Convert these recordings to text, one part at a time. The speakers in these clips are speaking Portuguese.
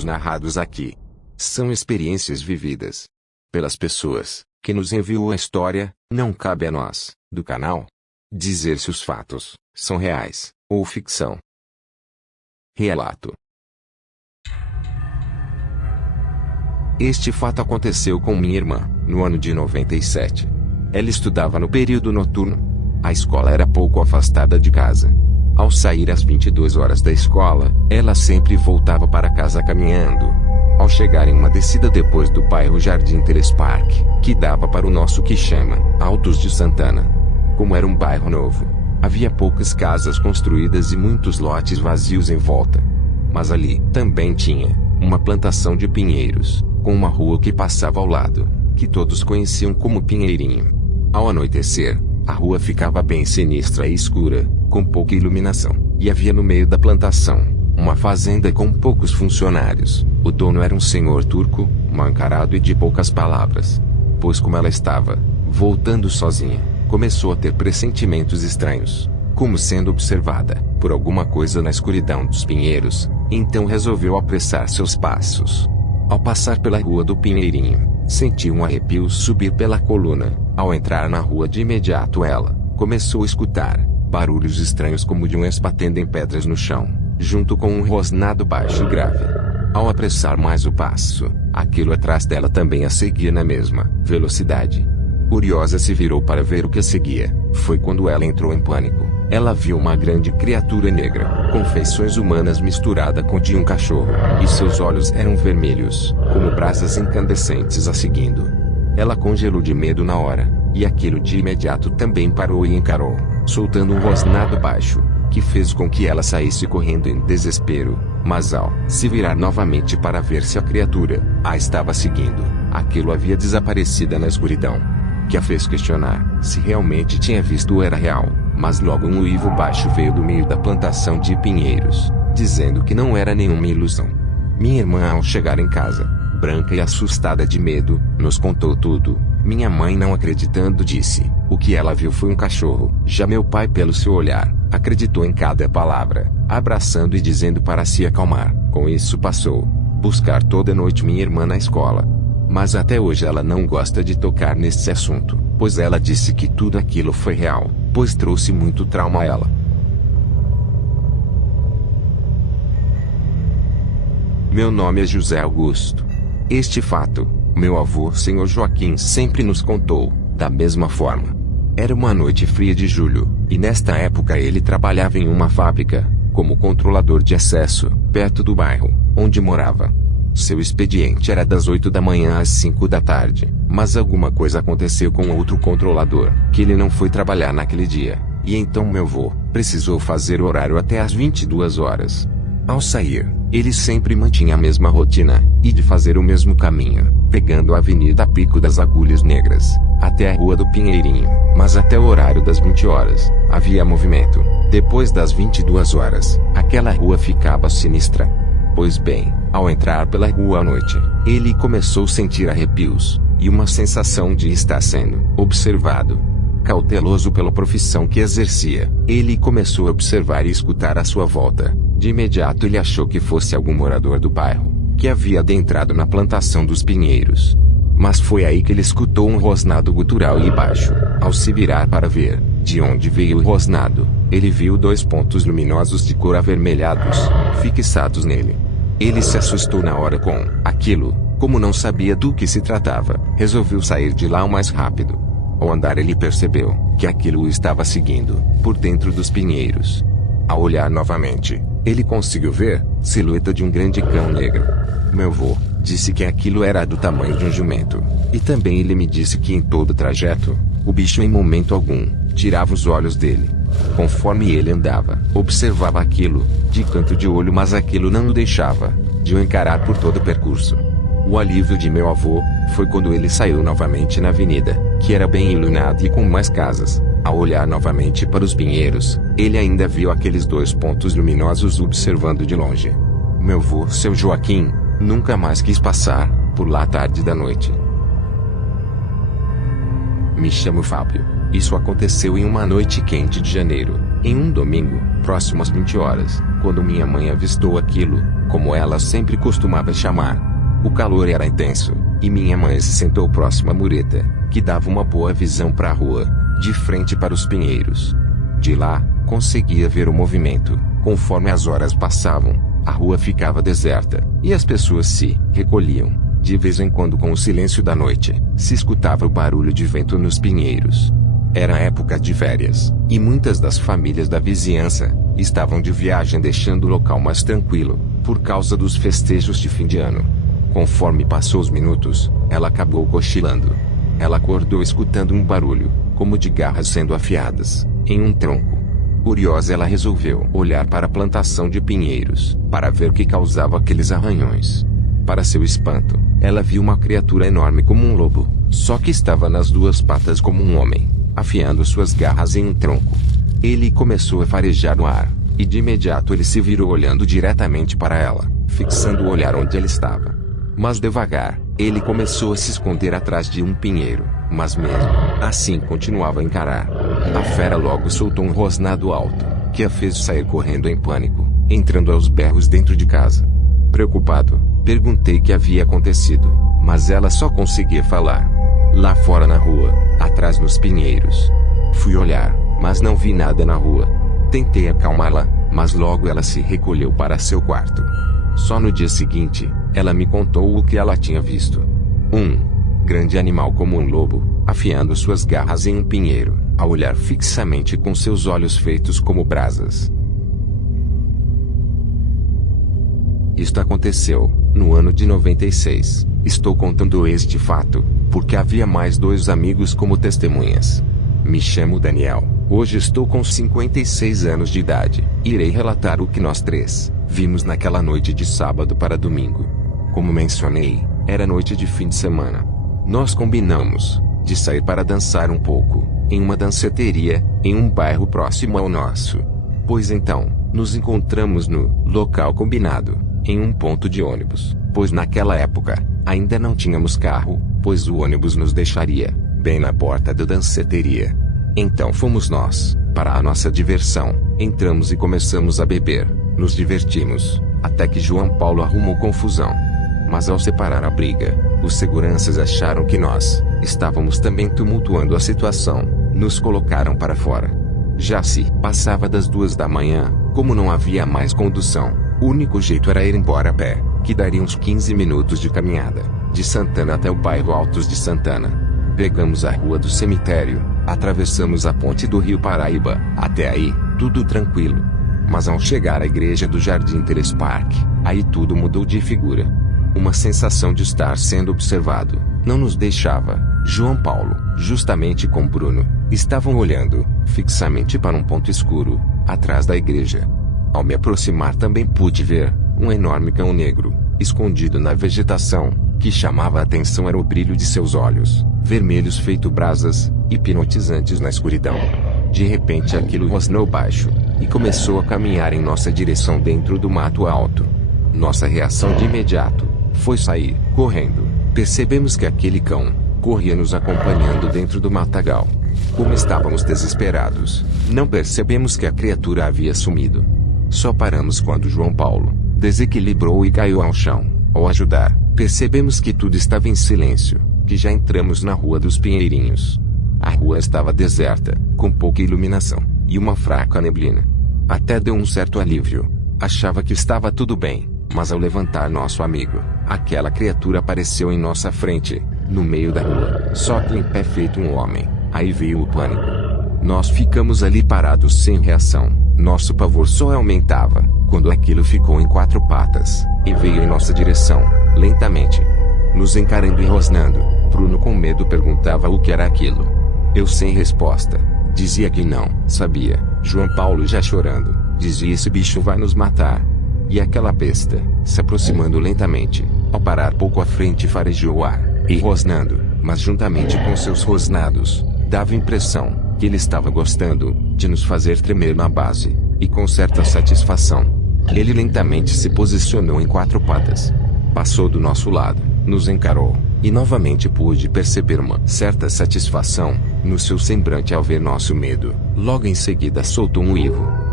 fatos narrados aqui são experiências vividas pelas pessoas que nos enviou a história. Não cabe a nós, do canal, dizer se os fatos são reais ou ficção. Relato. Este fato aconteceu com minha irmã, no ano de 97. Ela estudava no período noturno. A escola era pouco afastada de casa. Ao sair às 22 horas da escola, ela sempre voltava para casa caminhando. Ao chegar em uma descida depois do bairro Jardim Teles Park, que dava para o nosso que chama Altos de Santana. Como era um bairro novo, havia poucas casas construídas e muitos lotes vazios em volta. Mas ali também tinha uma plantação de pinheiros, com uma rua que passava ao lado, que todos conheciam como Pinheirinho. Ao anoitecer, a rua ficava bem sinistra e escura, com pouca iluminação, e havia no meio da plantação uma fazenda com poucos funcionários. O dono era um senhor turco, mal encarado e de poucas palavras. Pois como ela estava voltando sozinha, começou a ter pressentimentos estranhos, como sendo observada por alguma coisa na escuridão dos pinheiros. Então resolveu apressar seus passos. Ao passar pela rua do Pinheirinho, sentiu um arrepio subir pela coluna. Ao entrar na rua de imediato ela começou a escutar barulhos estranhos como de unhas batendo em pedras no chão, junto com um rosnado baixo e grave. Ao apressar mais o passo, aquilo atrás dela também a seguia na mesma velocidade. Curiosa se virou para ver o que a seguia. Foi quando ela entrou em pânico. Ela viu uma grande criatura negra, com feições humanas misturada com de um cachorro, e seus olhos eram vermelhos, como brasas incandescentes a seguindo. Ela congelou de medo na hora, e aquilo de imediato também parou e encarou, soltando um rosnado baixo, que fez com que ela saísse correndo em desespero. Mas ao se virar novamente para ver se a criatura a estava seguindo, aquilo havia desaparecido na escuridão, que a fez questionar se realmente tinha visto ou era real. Mas logo um uivo baixo veio do meio da plantação de pinheiros, dizendo que não era nenhuma ilusão. Minha irmã, ao chegar em casa, branca e assustada de medo, nos contou tudo. Minha mãe, não acreditando, disse: o que ela viu foi um cachorro. Já meu pai, pelo seu olhar, acreditou em cada palavra, abraçando e dizendo para se acalmar. Com isso passou buscar toda noite minha irmã na escola. Mas até hoje ela não gosta de tocar nesse assunto, pois ela disse que tudo aquilo foi real, pois trouxe muito trauma a ela. Meu nome é José Augusto. Este fato, meu avô, senhor Joaquim, sempre nos contou, da mesma forma. Era uma noite fria de julho, e nesta época ele trabalhava em uma fábrica, como controlador de acesso, perto do bairro onde morava. Seu expediente era das 8 da manhã às 5 da tarde, mas alguma coisa aconteceu com outro controlador, que ele não foi trabalhar naquele dia, e então meu avô precisou fazer o horário até às 22 horas. Ao sair, ele sempre mantinha a mesma rotina, e de fazer o mesmo caminho, pegando a Avenida Pico das Agulhas Negras, até a Rua do Pinheirinho, mas até o horário das 20 horas, havia movimento. Depois das 22 horas, aquela rua ficava sinistra. Pois bem, ao entrar pela rua à noite, ele começou a sentir arrepios, e uma sensação de estar sendo observado. Cauteloso pela profissão que exercia, ele começou a observar e escutar à sua volta. De imediato ele achou que fosse algum morador do bairro, que havia adentrado na plantação dos pinheiros. Mas foi aí que ele escutou um rosnado gutural e baixo. Ao se virar para ver de onde veio o rosnado, ele viu 2 pontos luminosos de cor avermelhados, fixados nele. Ele se assustou na hora com aquilo. Como não sabia do que se tratava, resolveu sair de lá o mais rápido. Ao andar ele percebeu que aquilo o estava seguindo, por dentro dos pinheiros. Ao olhar novamente, ele conseguiu ver silhueta de um grande cão negro. Meu avô disse que aquilo era do tamanho de um jumento, e também ele me disse que em todo o trajeto, o bicho em momento algum tirava os olhos dele. Conforme ele andava, observava aquilo, de canto de olho, mas aquilo não o deixava de o encarar por todo o percurso. O alívio de meu avô foi quando ele saiu novamente na avenida, que era bem iluminada e com mais casas. Ao olhar novamente para os pinheiros, ele ainda viu aqueles 2 pontos luminosos observando de longe. Meu avô, seu Joaquim, nunca mais quis passar por lá tarde da noite. Me chamo Fábio. Isso aconteceu em uma noite quente de janeiro, em um domingo, próximo às 20 horas. Quando minha mãe avistou aquilo, como ela sempre costumava chamar, o calor era intenso, e minha mãe se sentou próxima à mureta, que dava uma boa visão para a rua, de frente para os pinheiros. De lá, conseguia ver o movimento. Conforme as horas passavam, a rua ficava deserta, e as pessoas se recolhiam. De vez em quando, com o silêncio da noite, se escutava o barulho de vento nos pinheiros. Era época de férias, e muitas das famílias da vizinhança estavam de viagem, deixando o local mais tranquilo, por causa dos festejos de fim de ano. Conforme passou os minutos, ela acabou cochilando. Ela acordou escutando um barulho, como de garras sendo afiadas, em um tronco. Curiosa, ela resolveu olhar para a plantação de pinheiros, para ver o que causava aqueles arranhões. Para seu espanto, ela viu uma criatura enorme como um lobo, só que estava nas duas patas como um homem, afiando suas garras em um tronco. Ele começou a farejar no ar, e de imediato ele se virou olhando diretamente para ela, fixando o olhar onde ela estava. Mas devagar, ele começou a se esconder atrás de um pinheiro, mas mesmo assim continuava a encarar. A fera logo soltou um rosnado alto, que a fez sair correndo em pânico, entrando aos berros dentro de casa. Preocupado, perguntei o que havia acontecido, mas ela só conseguia falar. Lá fora na rua, atrás nos pinheiros. Fui olhar, mas não vi nada na rua. Tentei acalmá-la, mas logo ela se recolheu para seu quarto. Só no dia seguinte, ela me contou o que ela tinha visto. Um grande animal como um lobo, afiando suas garras em um pinheiro, a olhar fixamente com seus olhos feitos como brasas. Isto aconteceu no ano de 96. Estou contando este fato, porque havia mais 2 amigos como testemunhas. Me chamo Daniel, hoje estou com 56 anos de idade, e irei relatar o que nós 3 vimos naquela noite de sábado para domingo. Como mencionei, era noite de fim de semana. Nós combinamos de sair para dançar um pouco, em uma danceteria, em um bairro próximo ao nosso. Pois então, nos encontramos no local combinado, em um ponto de ônibus, pois naquela época, ainda não tínhamos carro, pois o ônibus nos deixaria bem na porta da danceteria. Então fomos nós, para a nossa diversão, entramos e começamos a beber, nos divertimos, até que João Paulo arrumou confusão. Mas ao separar a briga, os seguranças acharam que nós estávamos também tumultuando a situação, nos colocaram para fora. Já se passava das 2 da manhã, como não havia mais condução, o único jeito era ir embora a pé, que daria uns 15 minutos de caminhada, de Santana até o bairro Altos de Santana. Pegamos a rua do cemitério, atravessamos a ponte do Rio Paraíba, até aí, tudo tranquilo. Mas ao chegar à igreja do Jardim Teles Park, aí tudo mudou de figura. Uma sensação de estar sendo observado não nos deixava. João Paulo, justamente com Bruno, estavam olhando fixamente para um ponto escuro, atrás da igreja. Ao me aproximar também pude ver um enorme cão negro, escondido na vegetação. Que chamava a atenção era o brilho de seus olhos, vermelhos feito brasas, hipnotizantes na escuridão. De repente aquilo rosnou baixo, e começou a caminhar em nossa direção dentro do mato alto. Nossa reação de imediato foi sair, correndo. Percebemos que aquele cão corria nos acompanhando dentro do matagal. Como estávamos desesperados, não percebemos que a criatura havia sumido. Só paramos quando João Paulo desequilibrou e caiu ao chão. Ao ajudar, percebemos que tudo estava em silêncio, que já entramos na Rua dos Pinheirinhos. A rua estava deserta, com pouca iluminação, e uma fraca neblina. Até deu um certo alívio. Achava que estava tudo bem, mas ao levantar nosso amigo, aquela criatura apareceu em nossa frente, no meio da rua, só que em pé feito um homem. Aí veio o pânico. Nós ficamos ali parados sem reação. Nosso pavor só aumentava, quando aquilo ficou em 4 patas, e veio em nossa direção, lentamente, nos encarando e rosnando. Bruno com medo perguntava o que era aquilo. Eu sem resposta, dizia que não sabia. João Paulo já chorando, dizia: esse bicho vai nos matar. E aquela besta, se aproximando lentamente, ao parar pouco à frente farejou o ar, e rosnando, mas juntamente com seus rosnados, dava a impressão que ele estava gostando de nos fazer tremer na base, e com certa satisfação. Ele lentamente se posicionou em 4 patas. Passou do nosso lado, nos encarou, e novamente pude perceber uma certa satisfação no seu semblante ao ver nosso medo. Logo em seguida soltou um uivo,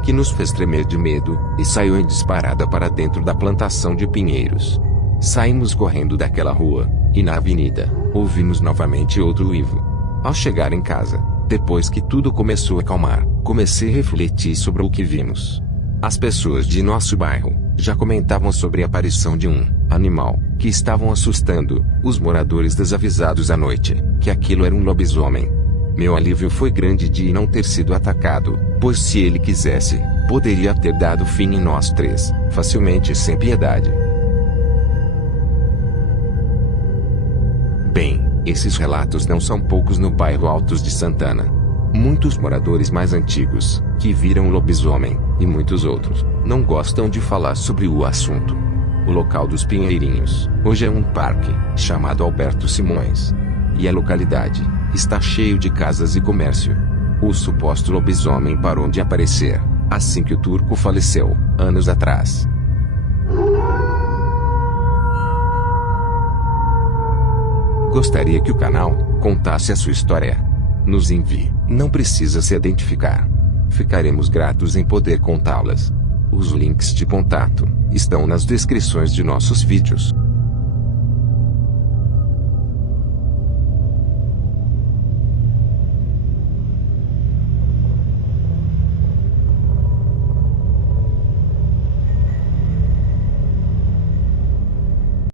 que nos fez tremer de medo, e saiu em disparada para dentro da plantação de pinheiros. Saímos correndo daquela rua, e na avenida, ouvimos novamente outro uivo. Ao chegar em casa, depois que tudo começou a acalmar, comecei a refletir sobre o que vimos. As pessoas de nosso bairro já comentavam sobre a aparição de um animal que estavam assustando os moradores desavisados à noite, que aquilo era um lobisomem. Meu alívio foi grande de não ter sido atacado, pois se ele quisesse, poderia ter dado fim em nós três, facilmente e sem piedade. Bem, esses relatos não são poucos no bairro Altos de Santana. Muitos moradores mais antigos, que viram o lobisomem, e muitos outros, não gostam de falar sobre o assunto. O local dos Pinheirinhos, hoje é um parque, chamado Alberto Simões. E a localidade está cheio de casas e comércio. O suposto lobisomem parou de aparecer assim que o turco faleceu, anos atrás. Gostaria que o canal contasse a sua história? Nos envie, não precisa se identificar. Ficaremos gratos em poder contá-las. Os links de contato estão nas descrições de nossos vídeos.